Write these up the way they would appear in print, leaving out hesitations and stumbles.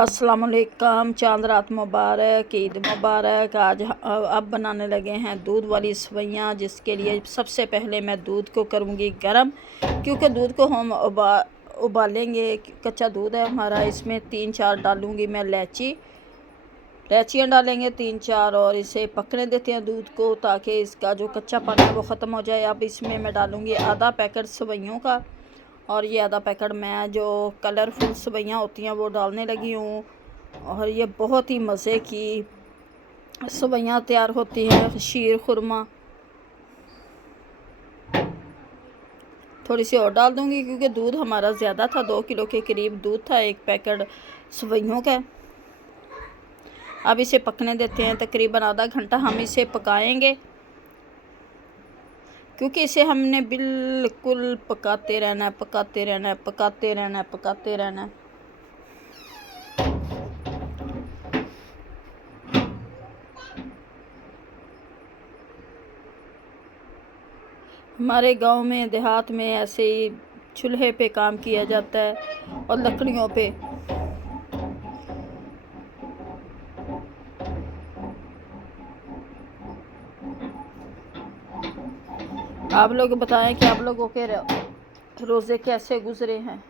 अस्सलाम वालेकुम। चांद रात मुबारक, ईद मुबारक। आज अब बनाने लगे हैं दूध वाली सवैयाँ, जिसके लिए सबसे पहले मैं दूध को करूँगी गरम, क्योंकि दूध को हम उबालेंगे। कच्चा दूध है हमारा। इसमें 3-4 डालूँगी मैं इलायचियाँ डालेंगे 3-4, और इसे पकने देते हैं दूध को, ताकि इसका जो कच्चा पानी है वो ख़त्म हो जाए। अब इसमें मैं डालूँगी आधा पैकेट सवैयों का, और ये आधा पैकेट मैं जो कलरफुल सवैयाँ होती हैं वो डालने लगी हूँ। और ये बहुत ही मज़े की सवैयाँ तैयार होती हैं। शीर खुरमा थोड़ी सी और डाल दूँगी, क्योंकि दूध हमारा ज़्यादा था, 2 किलो के करीब दूध था एक पैकेट सवैयों का। अब इसे पकने देते हैं, तकरीबन आधा घंटा हम इसे पकाएंगे, क्योंकि इसे हमने बिल्कुल पकाते रहना है, पकाते रहना है, पकाते रहना है, पकाते रहना है। हमारे गांव में देहात में ऐसे ही चूल्हे पे काम किया जाता है, और लकड़ियों पे। आप लोग बताएं कि आप लोगों के रोज़े कैसे गुजरे हैं।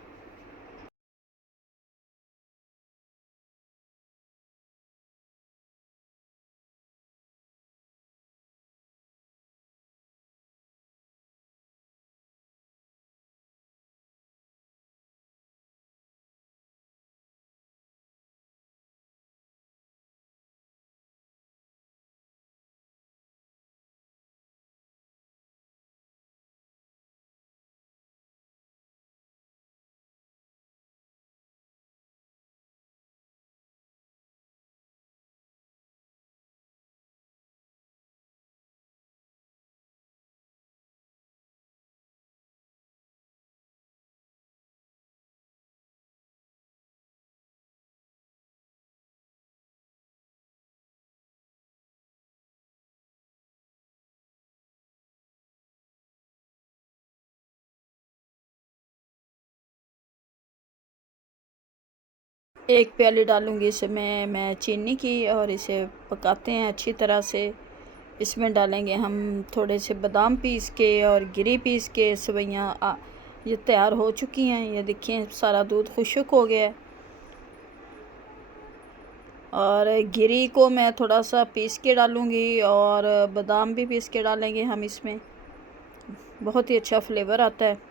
एक प्याली डालूंगी इसमें मैं चीनी की, और इसे पकाते हैं अच्छी तरह से। इसमें डालेंगे हम थोड़े से बादाम पीस के और गिरी पीस के। सवैयाँ ये तैयार हो चुकी हैं। ये देखिए सारा दूध खुश्क हो गया है, और गिरी को मैं थोड़ा सा पीस के डालूंगी, और बादाम भी पीस के डालेंगे हम इसमें। बहुत ही अच्छा फ्लेवर आता है।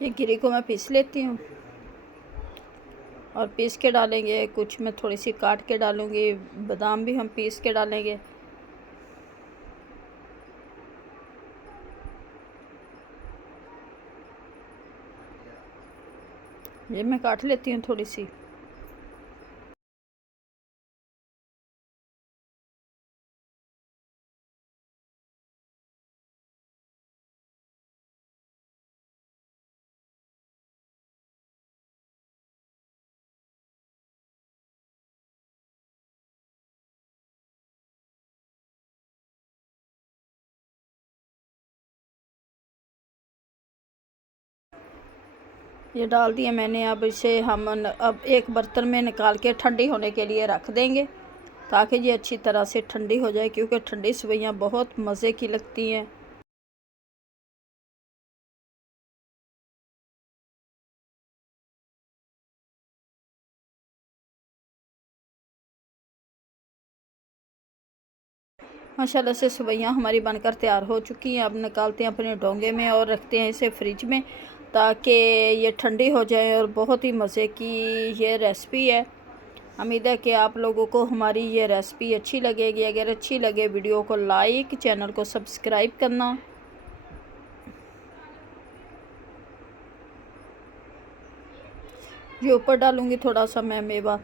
ये गिरी को मैं पीस लेती हूँ, और पीस के डालेंगे। कुछ मैं थोड़ी सी काट के डालूँगी। बादाम भी हम पीस के डालेंगे। ये मैं काट लेती हूँ थोड़ी सी। ये डाल दिया मैंने। अब इसे हम अब एक बर्तन में निकाल के ठंडी होने के लिए रख देंगे। ताकि ये अच्छी तरह से ठंडी हो जाए, क्योंकि ठंडी सेवइयाँ बहुत मज़े की लगती हैं। माशाल्लाह से सेवइयाँ हमारी बनकर तैयार हो चुकी हैं। अब निकालते हैं अपने डोंगे में और रखते हैं इसे फ्रिज में, ताकि ये ठंडी हो जाए। और बहुत ही मज़े की ये रेसिपी है। उम्मीद है कि आप लोगों को हमारी ये रेसिपी अच्छी लगेगी। अगर अच्छी लगे वीडियो को लाइक, चैनल को सब्सक्राइब करना। ये ऊपर डालूँगी थोड़ा सा मैं मेवा।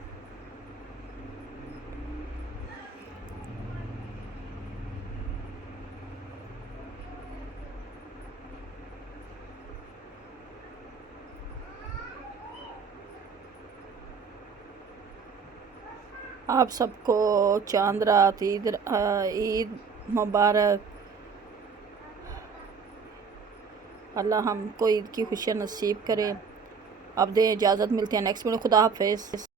आप सबको चांद रात ईद मुबारक। अल्लाह हमको ईद की खुशियाँ नसीब करे। अब दें इजाज़त, मिलते हैं नेक्स्ट वीडियो। खुदा हाफिज़।